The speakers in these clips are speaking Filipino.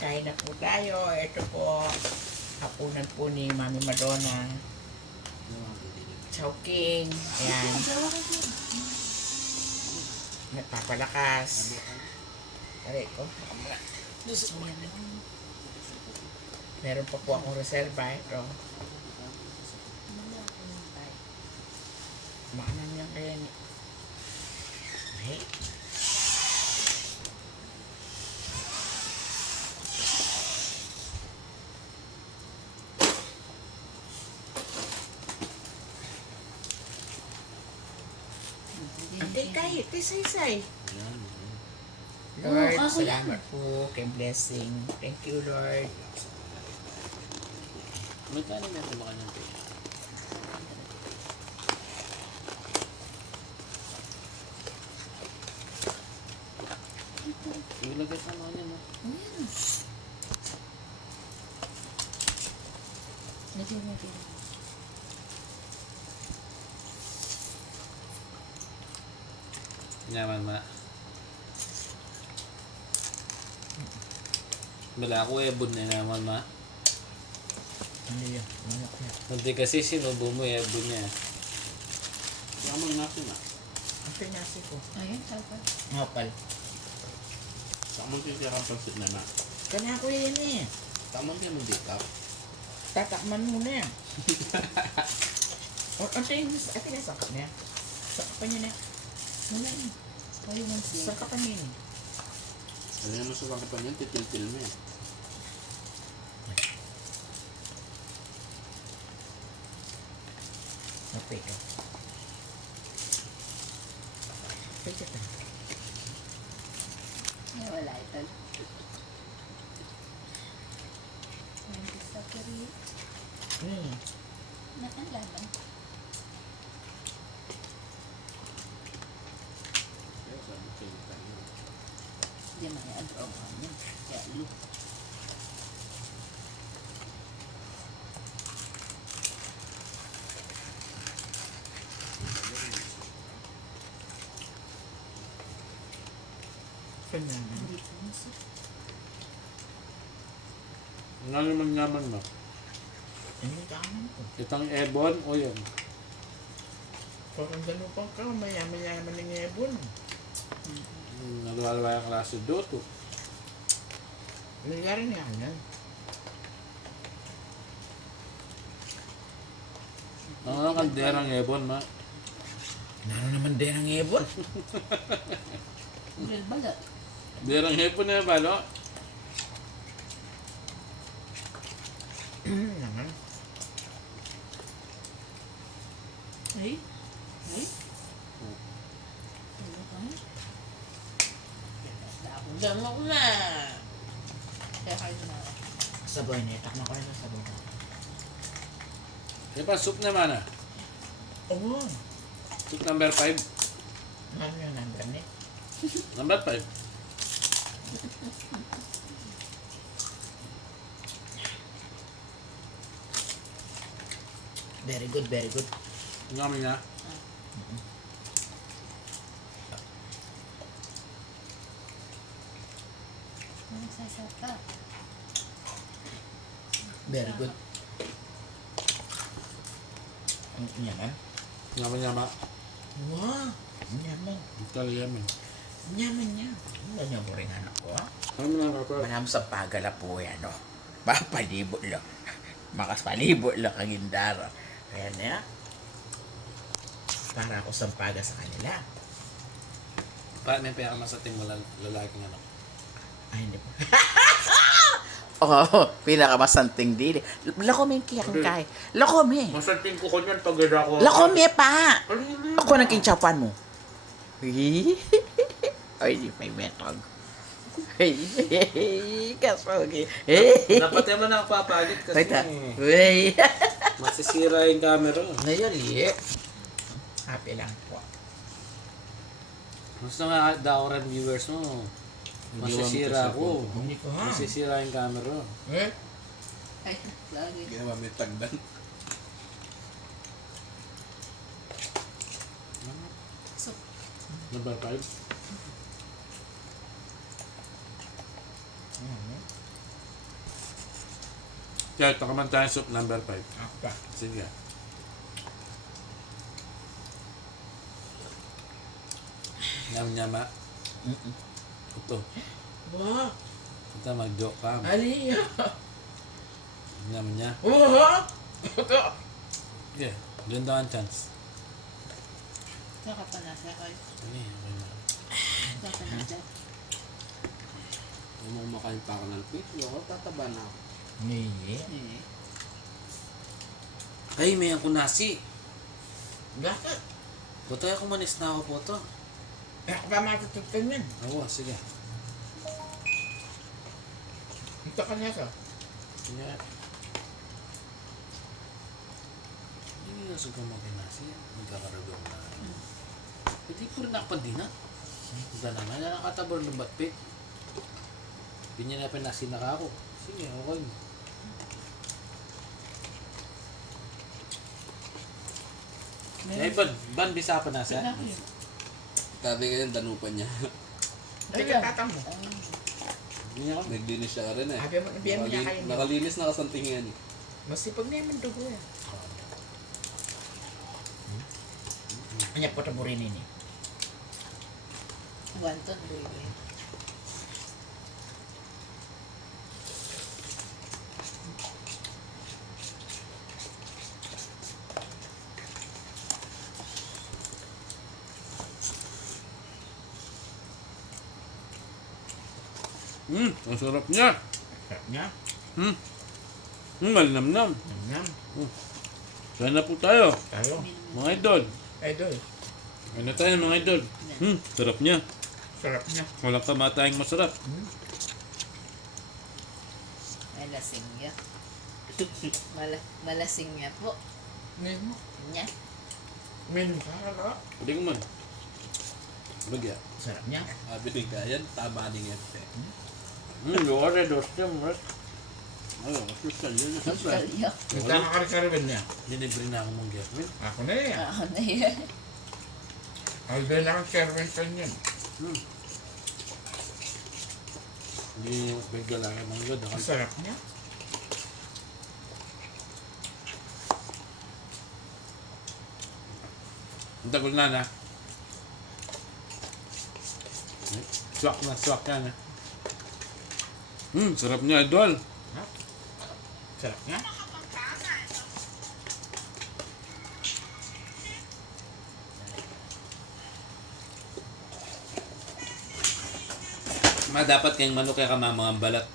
kain na po tayo. Ito po, hapunan po ni Mami Madonna. Chowking. Ayan. Nagpapalakas. Aray ko. Meron pa po akong reserva. Ito. Makanan yan kaya ni... Ay. Kayo, ito say-say. Lord, Oo, ako yan. salamat po kay blessing. Thank you, Lord. Magkano na ito baka ng pera? Ilagay sa mga niya, no? Ayan. Medyo, medyo. Yaman ma. Wala ako ebon na naman ma. Ano yun? Manok na. Hindi kasi sinubo mo ebon niya. Yaman natin na. Ang pinasi ko. Ayan, salpa. Ngapal. Tamon kayo siya kapansit na na. Kana ko yan eh. Tamon kayo mo dito. Tatakman mo na yan. o, ante yung ate na sakap niya. Sakap pa niya na. Wala yun. Kayo man siya. Niya eh. Ano naman sa wakit pa niyan, titil-til mo eh. Napay ka. Pwede ka. Ay, wala ito. Ang sa kari. Hmm. Nakalaban. Di man yung adro mo niya. Kaya lu. Kanya na. Hindi. Nga naman naman ma. Ano yung kanan ko? Itang ebon o yun. Parang gano'n pa ka. Mayaman-yaman ng ebon. Nalwalwa yung klase doto. Nangyari niya yan. Ang ano kanderang ebon ma. Nano naman din ang ebon? Derang ebon na ba no? Hmm, naman. Ay? Ay? Ano ka? Dako dyan ako na. Kaya kayo na. Saboy na. Takma ko na sa saboy. Di ba soup naman ah. Oo. Soup number 5. Ano yung number ni? Number 5. Very good, very good. Ang kami na. Nagsasaka. Very good. Ang nyaman? Yaman yama. Wow! Ang Nyaman. Kali yaman. Nyaman niya. Wala niya mo rin anak ko, ha? Ano? Manam sa pagala po yan, no? Papalibo lang. Makas palibo lang ang indara. Ayan na. Para ako sampaga sa kanila. Pa, may pera mas ating wala lalaking ano. Ay, hindi po. Oo, oh, pinakamasanting dili. Lako may kiyang kay. Lako may. Masanting ko ko niyan pag gada ko. Lako may pa. Ako nang kinchapan mo. Ay, di may metog. Kasugi. Dapat naman nakapapagit kasi Wait, ah. eh, Wait. masisira yung camera. Ngayon, li. Happy lang po. Gusto nga daoran viewers mo. Masisira ako. Hindi ko ha. Masisira yung camera. Eh? Ay, lagi. Ginawa may tagdan. So, Number 5. Ano? Kaya takaman tayo soup number 5. Apa? Sige. Nyam-nyama. Mm-mm. Ito. Wah, Ito mag-joke ka. ali ya. Nyam niya. Wah. Sige. Doon daw ang chance. Saka pa nasa. Oy, Ano eh, okay na. saka nasa. Huwag mo kumakain pa ako ng pig. Ako, tataba na ako. Ni. Ay, may ako nasi. Bakit? Puto ako manis na ako po to. Eh, ako pa matututin yan. Oo, sige. Ito ka niya ka. Sige. Hindi na suga makinasi. Magkakaragong na. Pwede ko rin nakapandina. Ito naman na nakatabor ng batpit. Pinya na pinasi na ako. Sige, okay. Ay, ban, ban, bisa pa na siya. Sabi ko yun, danupan niya. Ay, Ayan. tatang mo. Niya. Naglinis siya ka rin eh. Sabi mo, nabiyan mo niya kayo. Nakalinis na kasanting yan eh. Masipag na yung dugo yan. Kanya po taburin ini. Wanton, baby. Hmm, ang sarap niya. Sarap niya. Hmm. Hmm, malinamnam. Nam. Sana po tayo, Tayo. mga idol. Idol. Ano tayo, mga idol? Hmm, sarap niya. Sarap niya. Walang kamatayang masarap. Hmm. Malasing niya. Mala malasing niya po. Ngayon mo. Niya. Ngayon mo. Pwede ko man. Bagya. Sarap niya. Sabi Kayan, tama din yan. eh. Hmm, luwara dos dem, rat. Ano, social yun. Australia. Nagkakakarikariban niya. Dinibre na ako mong girlfriend. Ako na yan. Ah, na yan. Idol lang ang service yan. Hmm. Hindi bigla lang ang mga Ang sarap niya. Ang tagol na na. Swak na, swak yan eh. Hmm, sarap niya, idol. Sarap niya. Ma, dapat kayong manok kaya kamama ang balat.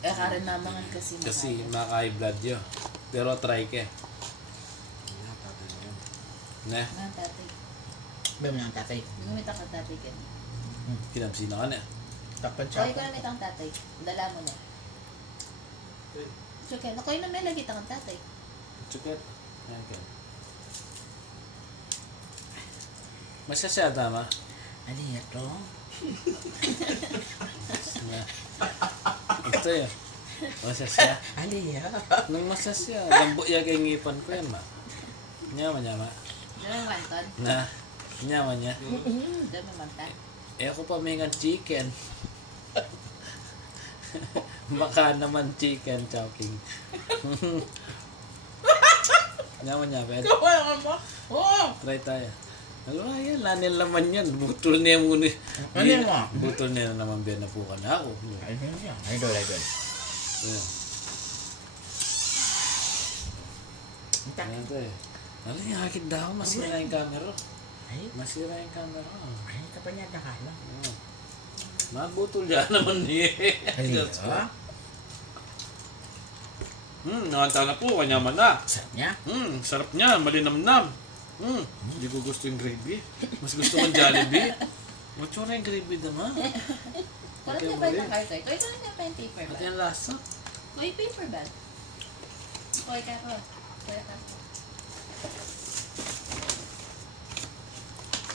Eh, karin namangan kasi. Kasi maka-high blood yun. Pero try ka. Na, Nga, tatay. Ba ng tatay? Gumit ang tatay ka. kinamsina ka na. Takpan siya. ikaw na ang tatay. Dala mo na. So, kaya, nakoy na may lagi ang tatay. Chukat. Ayan ka. Masasya tama. Ano yan to? Ito yun. Masasya. Ano yan? Nang masasya. Lambo ya kay ngipan ko yan ma. Nyama nyama. Dala mo wanton. Na. Nyama niya. Dala mo wanton. Eh ako pa may chicken. Baka naman chicken chowking. Nyama niya, pwede. Gawa ka mo? Oo! Try tayo. Alam mo, yan, lanil naman yan. Butol niya muna. Ano yan mo? Butol niya na naman binapukan na ako. Idol niya. Idol, idol. Ayan. Ayan tayo. Alam niya, hakit daw. Masira yung camera. Masira yung camera. ay, ka pa niya nakala. Mabutol yan naman niya. Ay, Diyos ko. ah. Hmm, nakanta na po. Kanyaman na. Sarap niya. Hmm, sarap niya. Malinamnam. Hmm, hindi ko gusto yung gravy. Mas gusto ko yung Jollibee. Matsura yung gravy naman. Parang Okay, niya ba yung karto? Ito, ito lang pa yung paper At bag. yung lasa. Uy, paper bag. Uy, ka po. Kuya ka.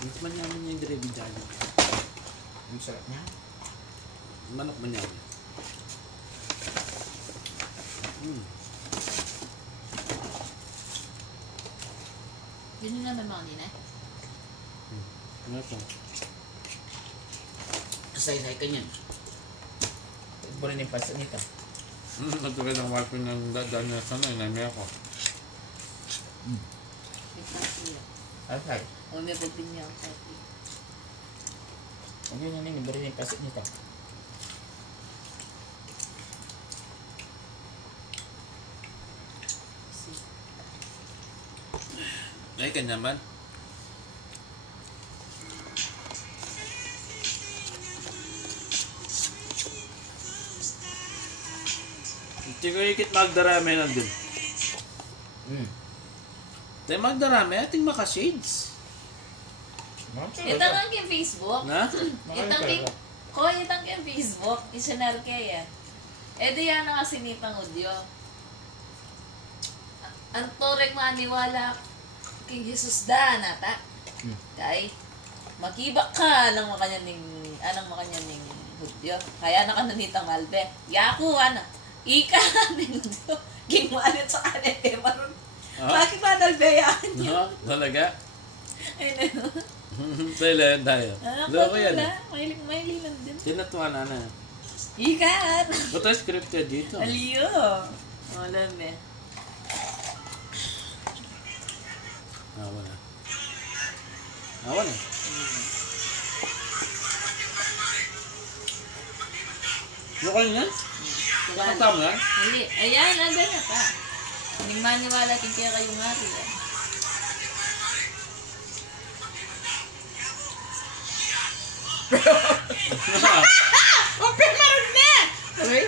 Mas manyaman niya yung gravy Jollibee. Ang sarap niya. Manok manyaman. Hmm. Yun yung naman mga nina. Ano to? Kasay-say ka niyan. Burin yung pansa nito. Hmm, natuloy ng wifi ng dadaan niya sa ano, inamay ako. May coffee yun. Okay. O may bibin niya ang coffee. Huwag yun yun, yung yung pasit nito. Ay, kanya man. Hindi ko ikit magdarami nandun. Hmm. Tayo magdarami, ating maka-shades. Itang ang yung Facebook. Na? Itang king... Ko, itang yung Facebook. Isyonel kaya. Eh, di yan ang kasinipang udyo. Ang torek maniwala kay Jesus da nata. Hmm. Kay, makibak ka ng makanyaning, anang makanyaning hudyo. Kaya na ka nanitang malbe. Yaku, ana. Ika, nindo. Gingwalit sa kanin, eh, maron. Ah? Bakit ba nalbeyaan niyo? No? Talaga? Ayun na. Tayo lang tayo. Ah, Loko yan. wala. Mahilig, mahilig lang din. Sinatuwa na na. Ikan! Ba't tayo scripted dito? Aliyo! Wala me. Awa na. Awa na. Lokal yan? Nakatama yan? Hindi. Ayan, nandun na pa. Hindi maniwala kay kaya kayo nga rin. Open maroon na! Okay?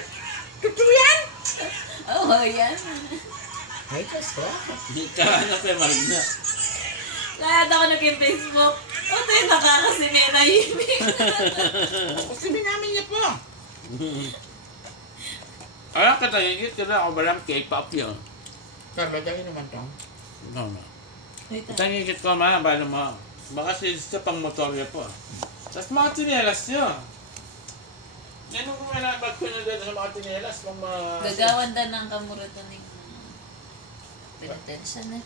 Totoo yan? Oo, oh, yan. Ay, just lang. Kaano tayo marina? Lahat ako naging Facebook. O, tayo nakakasinenahimik. Sabi namin niya po. Alam ka tayo, ito na ako balang K-pop yun. Carlo, dahil naman to. No, no. Wait, ah. Tangigit ko ma, bala mo. Baka si sa pang motorya po. Tapos mga tinelas nyo. Yan kung may nabag ko na dito sa mga tinelas. Pang mga... Gagawan da ng kamuruto ng penitensya na.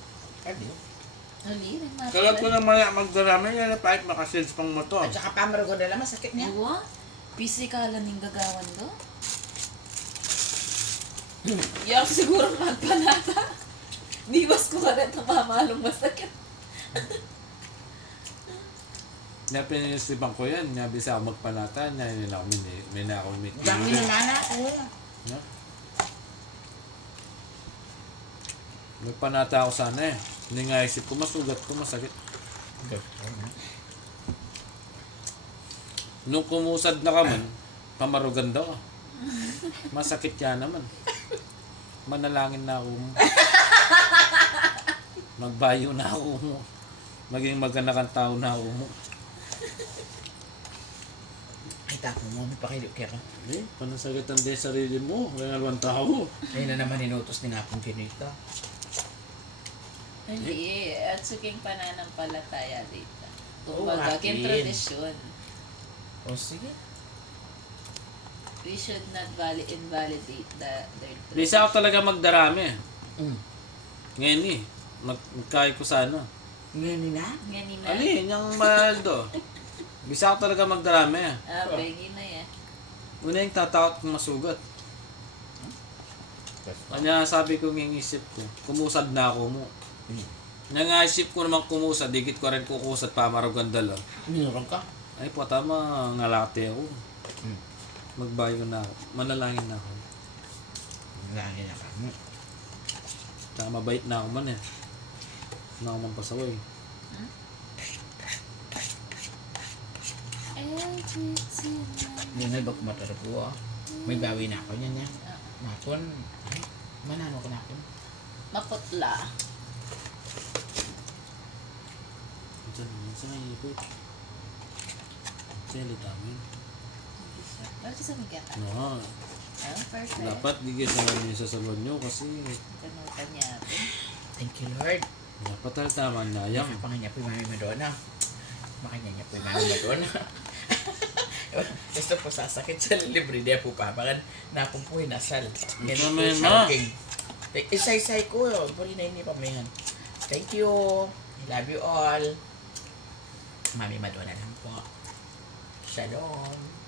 Adi. Kalat ko na maya magdarami yan na kahit makasales pang motor. At saka pamaro ko dala, masakit niya. Uwa? Pisikalan ng gagawan do? Yak siguro magpanata. Biwas ko ka rin ng mamalong masakit. Nga pinisipan ko yan, nga bisa ako magpanata, nga nila ako na ako meet. Dami naman ako. No? Magpanata ako sana eh. Hindi nga isip ko, masugat ko, masakit. Nung kumusad na ka man, pamarugan daw. Masakit yan naman. Manalangin na ako mo. Magbayo na ako mo. Maging maganda kang tao na ako mo. Ay, tapo mo, may pakilip kaya ka. Eh, panasagitan din sarili mo. Kaya nga tao. Ayun na naman inutos ni nga pong Hindi, at suking pananampalataya dito. Oo, Kumbaga, akin. kin tradisyon. O sige. We should not valid invalidate the, their Bisa ako talaga magdarami. Mm. Ngayon eh. Mag magkaya ko sa ano. Ngayon na? Ngayon na. Ali, yung maldo. Bisa ako talaga magdarami. Ah, bengi na yan. Una yung tatakot kong masugat. Kanya sabi ko ng isip ko, kumusad na ako mo. Nangaisip ko naman kumusad, digit ko rin kukusad pa marugan dala. Minurang ka? Ay po, tama, ngalate ako. Mm. Magbayo na ako. Manalangin na ako. Lagi na ka. Mm. Tsaka mabait na ako man eh. Na ako man pasaway. Everything Hindi na ba kumatara ko ah. May bawi na ako niyan niya. Mapon. Ay, manano ko na ako. Maputla. Diyan, minsan ay ikot. Sali tamin. Bakit sa mga ka? No, Ah, perfect. dapat digit na lang yung sasagot nyo kasi Kanutan niya. Thank you Lord. dapat talaga tama na yan. Niya po yung Mami Madonna. Makanya niya po yung Mami Madonna. Gusto po sasakit sa libre niya po papakan na po po hinasal. Ito naman, ma. Isay-say ko. Puri na hindi pa mayan. Thank you. I love you all. Mami Madonna lang po. Shalom.